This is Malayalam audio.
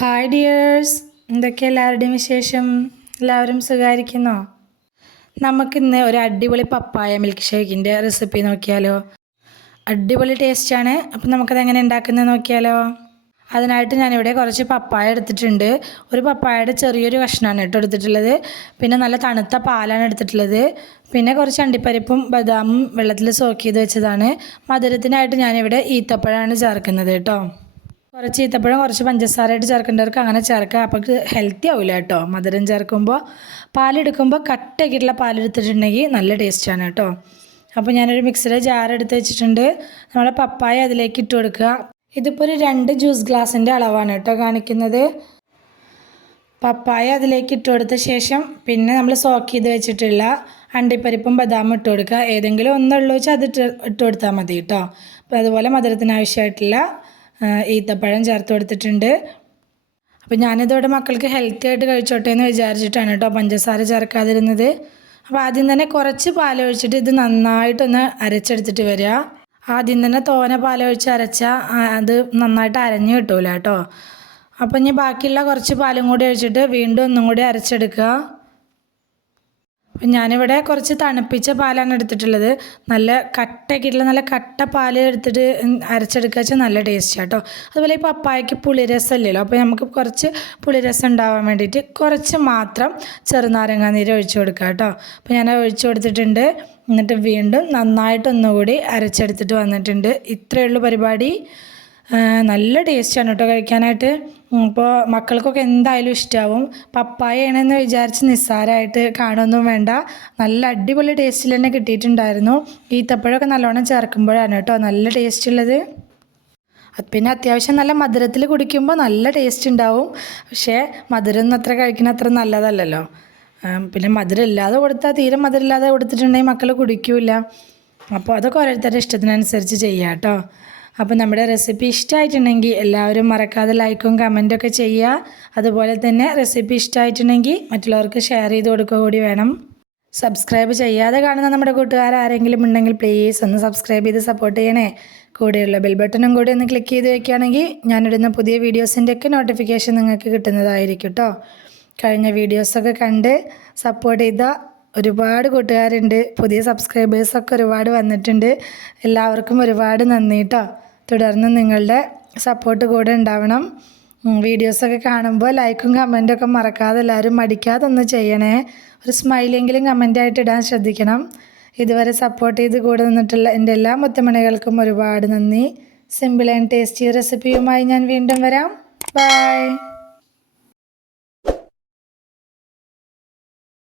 Hi dears. എന്തൊക്കെ എല്ലാവരുടെയും വിശേഷം? എല്ലാവരും സുഖമായിരിക്കുന്നോ? നമുക്കിന്ന് ഒരു അടിപൊളി പപ്പായ മിൽക്ക് ഷേക്കിന്റെ റെസിപ്പി നോക്കിയാലോ. അടിപൊളി ടേസ്റ്റാണ് അപ്പം നമുക്കത് എങ്ങനെ ഉണ്ടാക്കുന്നത് നോക്കിയാലോ. അതിനായിട്ട് ഞാനിവിടെ കുറച്ച് പപ്പായ എടുത്തിട്ടുണ്ട്. ഒരു പപ്പായയുടെ ചെറിയൊരു കഷ്ണമാണ് കേട്ടോ എടുത്തിട്ടുള്ളത്. പിന്നെ നല്ല തണുത്ത പാലാണ് എടുത്തിട്ടുള്ളത്. പിന്നെ കുറച്ച് അണ്ടിപ്പരിപ്പും ബദാമും വെള്ളത്തിൽ സോക്ക് ചെയ്ത് വെച്ചതാണ്. മധുരത്തിനായിട്ട് ഞാനിവിടെ ഈത്തപ്പഴമാണ് ചേർക്കുന്നത് കേട്ടോ. കുറച്ച് ഈത്തപ്പഴം കുറച്ച് പഞ്ചസാരയായിട്ട് ചേർക്കേണ്ടവർക്ക് അങ്ങനെ ചേർക്കാം. അപ്പോൾ ഹെൽത്തി ആവില്ല കേട്ടോ. മധുരം ചേർക്കുമ്പോൾ പാലെടുക്കുമ്പോൾ കട്ടാക്കിയിട്ടുള്ള പാലെടുത്തിട്ടുണ്ടെങ്കിൽ നല്ല ടേസ്റ്റാണ് കേട്ടോ. അപ്പോൾ ഞാനൊരു മിക്സിയുടെ ജാർ എടുത്ത് വെച്ചിട്ടുണ്ട്. നമ്മുടെ പപ്പായ അതിലേക്ക് ഇട്ട് കൊടുക്കുക. ഇതിപ്പോൾ ഒരു രണ്ട് ജ്യൂസ് ഗ്ലാസിന്റെ അളവാണ് കേട്ടോ കാണിക്കുന്നത്. പപ്പായ അതിലേക്ക് ഇട്ട് കൊടുത്ത ശേഷം പിന്നെ നമ്മൾ സോക്ക് ചെയ്ത് വെച്ചിട്ടുള്ള അണ്ടിപ്പരിപ്പും ബദാമും ഇട്ട് കൊടുക്കുക. ഏതെങ്കിലും ഒന്നുള്ളൂ വെച്ചാൽ അത് ഇട്ട് ഇട്ട് കൊടുത്താൽ മതി കേട്ടോ. അപ്പോൾ അതുപോലെ മധുരത്തിന് ആവശ്യമായിട്ടുള്ള ഈത്തപ്പഴം ചേർത്ത് കൊടുത്തിട്ടുണ്ട്. അപ്പോൾ ഞാനിതോടെ മക്കൾക്ക് ഹെൽത്തി ആയിട്ട് കഴിച്ചോട്ടെ എന്ന് വിചാരിച്ചിട്ടാണ് കേട്ടോ പഞ്ചസാര ചേർക്കാതിരുന്നത്. അപ്പോൾ ആദ്യം തന്നെ കുറച്ച് പാലൊഴിച്ചിട്ട് ഇത് നന്നായിട്ടൊന്ന് അരച്ചെടുത്തിട്ട് വരിക. ആദ്യം തന്നെ തോന പാലൊഴിച്ച് അരച്ചാൽ അത് നന്നായിട്ട് അരഞ്ഞു കിട്ടൂല കേട്ടോ. അപ്പം ഇനി ബാക്കിയുള്ള കുറച്ച് പാലും കൂടി ഒഴിച്ചിട്ട് വീണ്ടും ഒന്നും കൂടി അരച്ചെടുക്കുക. ഞാനിവിടെ കുറച്ച് തണുപ്പിച്ച പാലാണ് എടുത്തിട്ടുള്ളത്. നല്ല കട്ടയൊക്കെയിട്ടുള്ള നല്ല കട്ട പാൽ എടുത്തിട്ട് അരച്ചെടുക്കുക വെച്ചാൽ നല്ല ടേസ്റ്റ് കേട്ടോ അതുപോലെ ഈ പപ്പായക്ക് പുളിരസം ഇല്ലല്ലോ അപ്പോൾ നമുക്ക് കുറച്ച് പുളിരസം ഉണ്ടാവാൻ വേണ്ടിയിട്ട് കുറച്ച് മാത്രം ചെറുനാരങ്ങ നീര് ഒഴിച്ചു കൊടുക്കുക കേട്ടോ അപ്പോൾ ഞാൻ ഒഴിച്ചു കൊടുത്തിട്ടുണ്ട്. എന്നിട്ട് വീണ്ടും നന്നായിട്ടൊന്നുകൂടി അരച്ചെടുത്തിട്ട് വന്നിട്ടുണ്ട്. ഇത്രയുള്ള പരിപാടി. നല്ല ടേസ്റ്റാണ് കേട്ടോ കഴിക്കാനായിട്ട്. ഇപ്പോൾ മക്കൾക്കൊക്കെ എന്തായാലും ഇഷ്ടമാവും പപ്പായയാണെന്ന് വിചാരിച്ച് നിസ്സാരമായിട്ട് കാണുമൊന്നും വേണ്ട. നല്ല അടിപൊളി ടേസ്റ്റിൽ തന്നെ കിട്ടിയിട്ടുണ്ടായിരുന്നു. ഈത്തപ്പഴമൊക്കെ നല്ലോണം ചേർക്കുമ്പോഴാണ് കേട്ടോ നല്ല ടേസ്റ്റ് ഉള്ളത്. പിന്നെ അത്യാവശ്യം നല്ല മധുരത്തിൽ കുടിക്കുമ്പോൾ നല്ല ടേസ്റ്റ് ഉണ്ടാവും. പക്ഷേ മധുരം ഒന്നും അത്ര കഴിക്കുന്ന അത്ര നല്ലതല്ലല്ലോ. പിന്നെ മധുരം ഇല്ലാതെ കൊടുത്താൽ തീരെ മധുരം ഇല്ലാതെ കൊടുത്തിട്ടുണ്ടെങ്കിൽ മക്കൾ കുടിക്കില്ല അപ്പോൾ അതൊക്കെ ഓരോരുത്തരുടെ ഇഷ്ടത്തിനനുസരിച്ച് ചെയ്യാം കേട്ടോ അപ്പോൾ നമ്മുടെ റെസിപ്പി ഇഷ്ടമായിട്ടുണ്ടെങ്കിൽ എല്ലാവരും മറക്കാതെ ലൈക്കും കമന്റൊക്കെ ചെയ്യുക. അതുപോലെ തന്നെ റെസിപ്പി ഇഷ്ടമായിട്ടുണ്ടെങ്കിൽ മറ്റുള്ളവർക്ക് ഷെയർ ചെയ്ത് കൊടുക്കുക കൂടി വേണം. സബ്സ്ക്രൈബ് ചെയ്യാതെ കാണുന്ന നമ്മുടെ കൂട്ടുകാർ ആരെങ്കിലും ഉണ്ടെങ്കിൽ പ്ലീസ് ഒന്ന് സബ്സ്ക്രൈബ് ചെയ്ത് സപ്പോർട്ട് ചെയ്യണേ. കൂടെയുള്ള ബെൽ ബട്ടണും കൂടി ഒന്ന് ക്ലിക്ക് ചെയ്ത് വെക്കുകയാണെങ്കിൽ ഞാനിടുന്ന പുതിയ വീഡിയോസിന്റെയൊക്കെ നോട്ടിഫിക്കേഷൻ നിങ്ങൾക്ക് കിട്ടുന്നതായിരിക്കും കേട്ടോ കഴിഞ്ഞ വീഡിയോസൊക്കെ കണ്ട് സപ്പോർട്ട് ചെയ്ത ഒരുപാട് കൂട്ടുകാരുണ്ട്. പുതിയ സബ്സ്ക്രൈബേഴ്സൊക്കെ ഒരുപാട് വന്നിട്ടുണ്ട്. എല്ലാവർക്കും ഒരുപാട് നന്ദി കേട്ടോ തുടർന്ന് നിങ്ങളുടെ സപ്പോർട്ട് കൂടെ ഉണ്ടാവണം. വീഡിയോസൊക്കെ കാണുമ്പോൾ ലൈക്കും കമന്റും ഒക്കെ മറക്കാതെ എല്ലാവരും മടിക്കാതെ ഒന്ന് ചെയ്യണേ. ഒരു സ്മൈലെങ്കിലും കമന്റായിട്ട് ഇടാൻ ശ്രദ്ധിക്കണം. ഇതുവരെ സപ്പോർട്ട് ചെയ്ത് കൂടെ നിന്നിട്ടുള്ള എന്റെ എല്ലാ മുത്തമണികൾക്കും ഒരുപാട് നന്ദി. സിമ്പിൾ ആൻഡ് ടേസ്റ്റി റെസിപ്പിയുമായി ഞാൻ വീണ്ടും വരാം. ബൈ